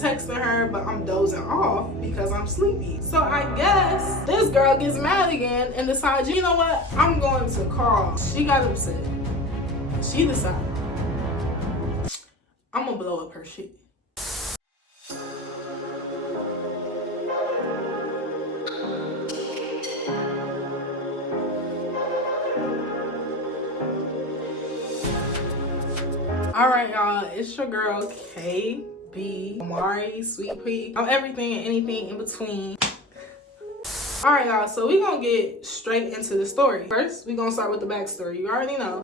texting her, but I'm dozing off because I'm sleepy. So I guess this girl gets mad again and decides, you know what, I'm going to call. She got upset. She decided, I'm gonna blow up her shit. All right, y'all, it's your girl KB, Amari, Sweet Pea. I'm everything and anything in between. All right, y'all, so we're gonna get straight into the story. First, we're gonna start with the backstory. You already know.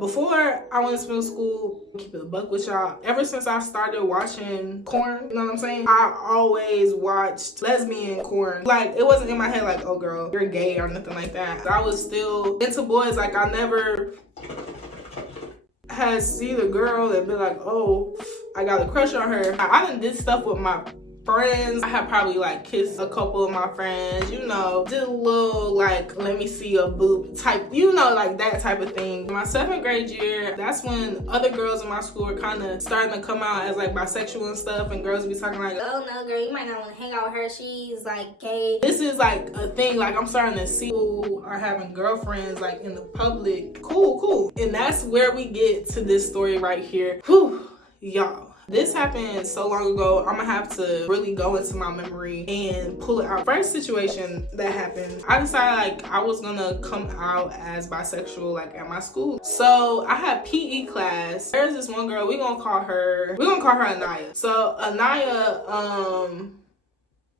Before I went to middle school, keep it a buck with y'all, ever since I started watching corn, you know what I'm saying? I always watched lesbian corn. Like, it wasn't in my head like, oh girl, you're gay or nothing like that. I was still into boys. Like, I never had seen a girl and be like, oh, I got a crush on her. I done did stuff with my friends. I had probably like kissed a couple of my friends, you know, did a little like, let me see a boob type, you know, like that type of thing. My 7th grade year, that's when other girls in my school were kind of starting to come out as like bisexual and stuff, and girls would be talking like, oh no girl, you might not want to hang out with her, she's like gay. This is like a thing. Like, I'm starting to see people are having girlfriends like in the public. Cool. And that's where we get to this story right here. Whew, y'all. This happened so long ago, I'm gonna have to really go into my memory and pull it out. First situation that happened, I decided like I was gonna come out as bisexual like at my school. So I had PE class. There's this one girl, we're gonna call her Anaya. So Anaya,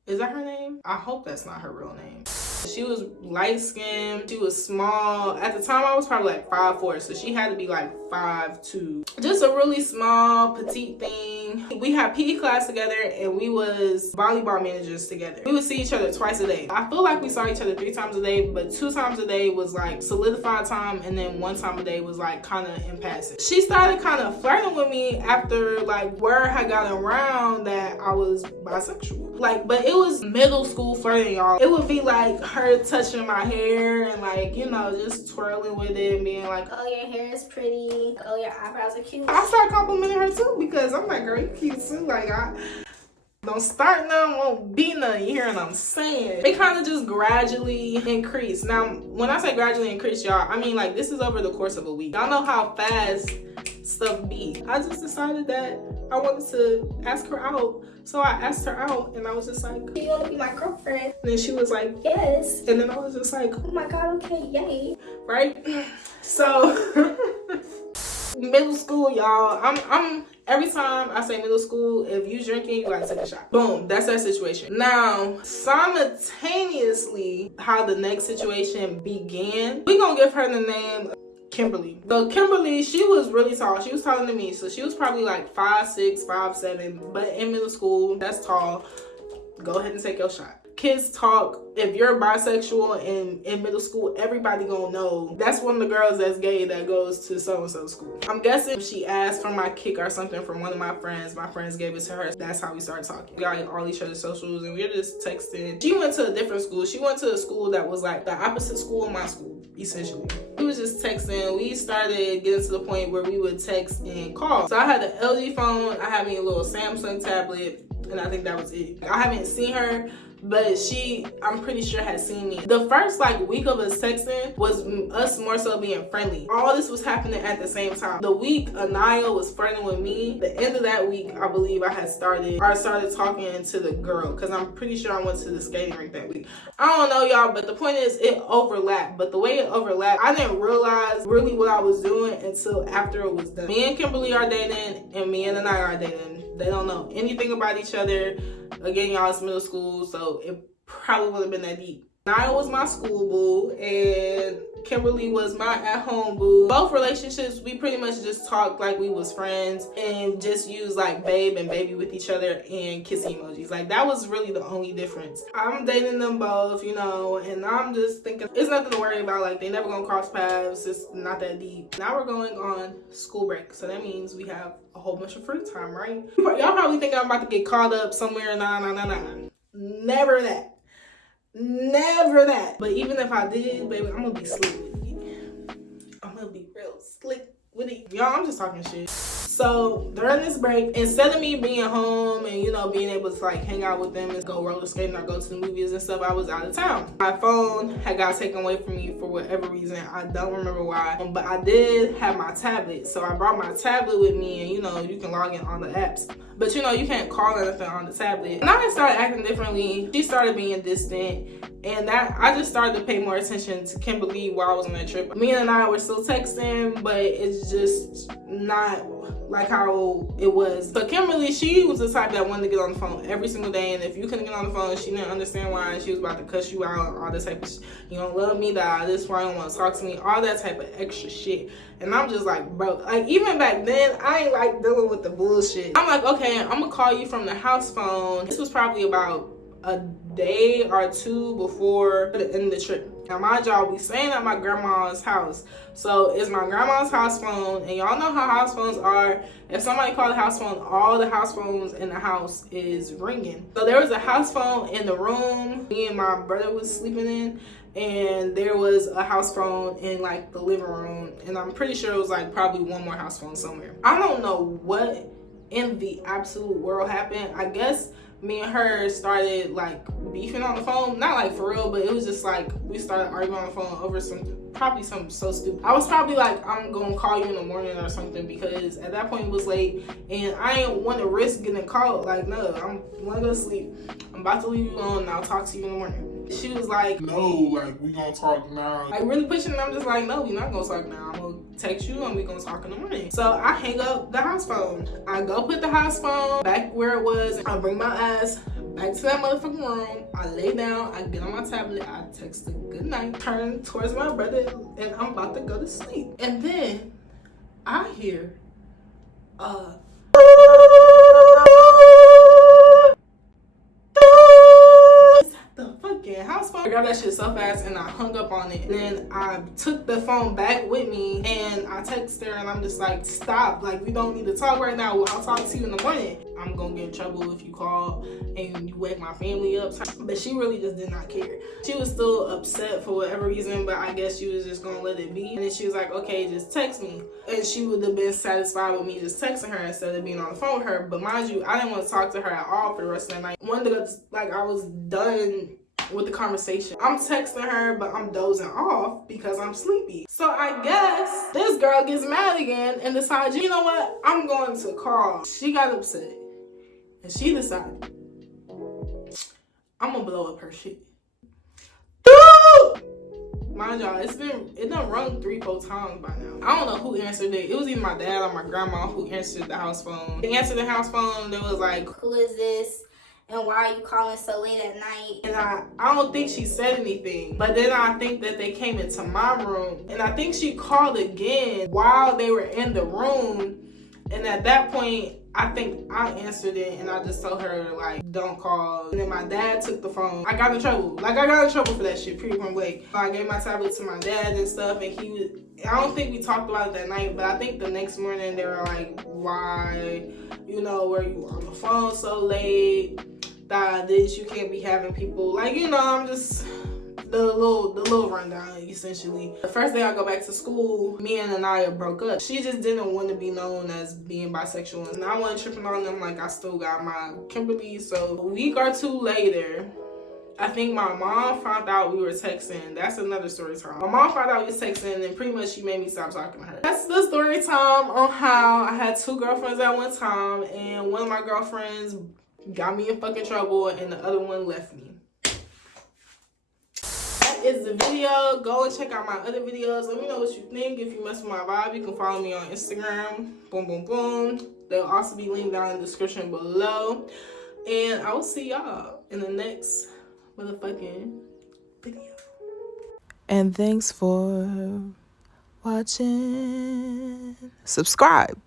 is that her name? I hope that's not her real name. She was light skinned, she was small. At the time I was probably like 5'4", so she had to be like 5'2". Just a really small, petite thing. We had PE class together and we was volleyball managers together. We would see each other twice a day. I feel like we saw each other 3 times a day, but 2 times a day was like solidified time, and then 1 time a day was like kind of in passing. She started kind of flirting with me after like word had gotten around that I was bisexual. Like, but it was middle school flirting, y'all. It would be like her touching my hair and like, you know, just twirling with it and being like, oh, your hair is pretty, oh, your eyebrows are cute. I started complimenting her too because I'm like, girl, you cute too. Like, I don't start none, won't be none. You hear what I'm saying? It kind of just gradually increased. Now, when I say gradually increased, y'all, I mean like this is over the course of a week. Y'all know how fast stuff be. I just decided that I wanted to ask her out. So I asked her out and I was just like, do you want to be my girlfriend? And then she was like, yes. And then I was just like, oh my god, okay, yay. Right? So middle school, y'all. I'm every time I say middle school, if you drinking, you gotta take a shot. Boom, that's that situation. Now, simultaneously, how the next situation began, we gonna give her the name Kimberly. So Kimberly, she was really tall. She was taller than me, so she was probably like 5'6", 5'7", but in middle school, that's tall. Go ahead and take your shot. Kids talk. If you're bisexual in middle school, everybody gonna know that's one of the girls that's gay that goes to so-and-so school. I'm guessing if she asked for my kick or something from one of my friends gave it to her. That's how we started talking. We got all each other's socials and we were just texting. She went to a different school. She went to a school that was like the opposite school of my school, essentially. We was just texting. We started getting to the point where we would text and call. So I had the LG phone. I had me a little Samsung tablet, and I think that was it. I haven't seen her, but she, I'm pretty sure, had seen me. The first like week of us texting was us more so being friendly. All this was happening at the same time. The week Anaya was flirting with me, the end of that week, I believe I started talking to the girl, because I'm pretty sure I went to the skating rink that week. I don't know, y'all, but the point is it overlapped. But the way it overlapped, I didn't realize really what I was doing until after it was done. Me and Kimberly are dating, and me and Anaya are dating. They don't know anything about each other. Again, y'all, it's middle school, so it probably wouldn't have been that deep. Naya was my school boo, and Kimberly was my at-home boo. Both relationships, we pretty much just talked like we was friends and just used like babe and baby with each other and kissing emojis. Like, that was really the only difference. I'm dating them both, you know, and I'm just thinking it's nothing to worry about. Like, they never gonna cross paths. It's not that deep. Now we're going on school break, so that means we have a whole bunch of free time, right? Y'all probably think I'm about to get caught up somewhere. Nah. Never that. Never that. But even if I did, baby, I'm gonna be slick with it. I'm gonna be real slick with it. Y'all, I'm just talking shit. So during this break, instead of me being home and, you know, being able to like hang out with them and go roller skating or go to the movies and stuff, I was out of town. My phone had got taken away from me for whatever reason. I don't remember why, but I did have my tablet. So I brought my tablet with me, and you know, you can log in on the apps, but you know, you can't call anything on the tablet. And I started acting differently. She started being distant, and that I just started to pay more attention to Kimberly while I was on that trip. Me and I were still texting, but it's just not like how it was. So Kimberly, she was the type that wanted to get on the phone every single day, and if you couldn't get on the phone, she didn't understand why, and she was about to cuss you out, all this type of you don't love me, that this why you don't want to talk to me, all that type of extra shit. And I'm just like, bro, like even back then, I ain't like dealing with the bullshit. I'm like, okay, I'm gonna call you from the house phone. This was probably about a day or two before the end of the trip. Now my job, we staying at my grandma's house. So it's my grandma's house phone, and y'all know how house phones are. If somebody called the house phone, all the house phones in the house is ringing. So there was a house phone in the room me and my brother was sleeping in, and there was a house phone in like the living room, and I'm pretty sure it was like probably one more house phone somewhere. I don't know what in the absolute world happened. I guess me and her started like beefing on the phone, not like for real, but it was just like we started arguing on the phone over probably something so stupid. I was probably like, I'm gonna call you in the morning or something, because at that point it was late and I didn't want to risk getting called. Like, no, I'm gonna go to sleep, I'm about to leave you alone, and I'll talk to you in the morning. She was like, no, like we gonna talk now. Like really pushing, and I'm just like, no, we're not gonna talk now. I'm gonna text you and we're gonna talk in the morning. So I hang up the house phone. I go put the house phone back where it was. I bring my ass back to that motherfucking room. I lay down, I get on my tablet, I text a good night, turn towards my brother, and I'm about to go to sleep. And then I hear house phone. I grabbed that shit so fast and I hung up on it. Then I took the phone back with me and I texted her, and I'm just like, stop, like we don't need to talk right now. I'll talk to you in the morning. I'm gonna get in trouble if you call and you wake my family up. But she really just did not care. She was still upset for whatever reason, but I guess she was just gonna let it be. And then she was like, okay, just text me. And she would have been satisfied with me just texting her instead of being on the phone with her. But mind you, I didn't want to talk to her at all for the rest of the night. One day, like I was done with the conversation. I'm texting her, but I'm dozing off because I'm sleepy. So I guess this girl gets mad again and decides, you know what, I'm going to call. She got upset and she decided, I'm gonna blow up her shit. Mind y'all, it done rung 3-4 times by now. I don't know who answered it. It was either my dad or my grandma who answered the house phone. They answered the house phone. They was like, who is this? And why are you calling so late at night? And I don't think she said anything. But then I think that they came into my room. And I think she called again while they were in the room. And at that point, I think I answered it and I just told her, like, don't call. And then my dad took the phone. I got in trouble. Like, I got in trouble for that shit, period, point blank. I gave my tablet to my dad and stuff, and I don't think we talked about it that night, but I think the next morning they were like, why, you know, were you on the phone so late? This, you can't be having people, like, you know, I'm just the little rundown essentially. The first day I go back to school, me and Anaya broke up. She just didn't want to be known as being bisexual, and I wasn't tripping on them. Like, I still got my Kimberly. So a week or two later, I think my mom found out we were texting. That's another story time. My mom found out we was texting, and pretty much she made me stop talking to her. That's the story time on how I had 2 girlfriends at one time, and one of my girlfriends got me in fucking trouble and the other one left me. That is the video. Go and check out my other videos. Let me know what you think. If you mess with my vibe, you can follow me on Instagram. Boom, boom, boom. They'll also be linked down in the description below. And I will see y'all in the next motherfucking video. And thanks for watching. Subscribe.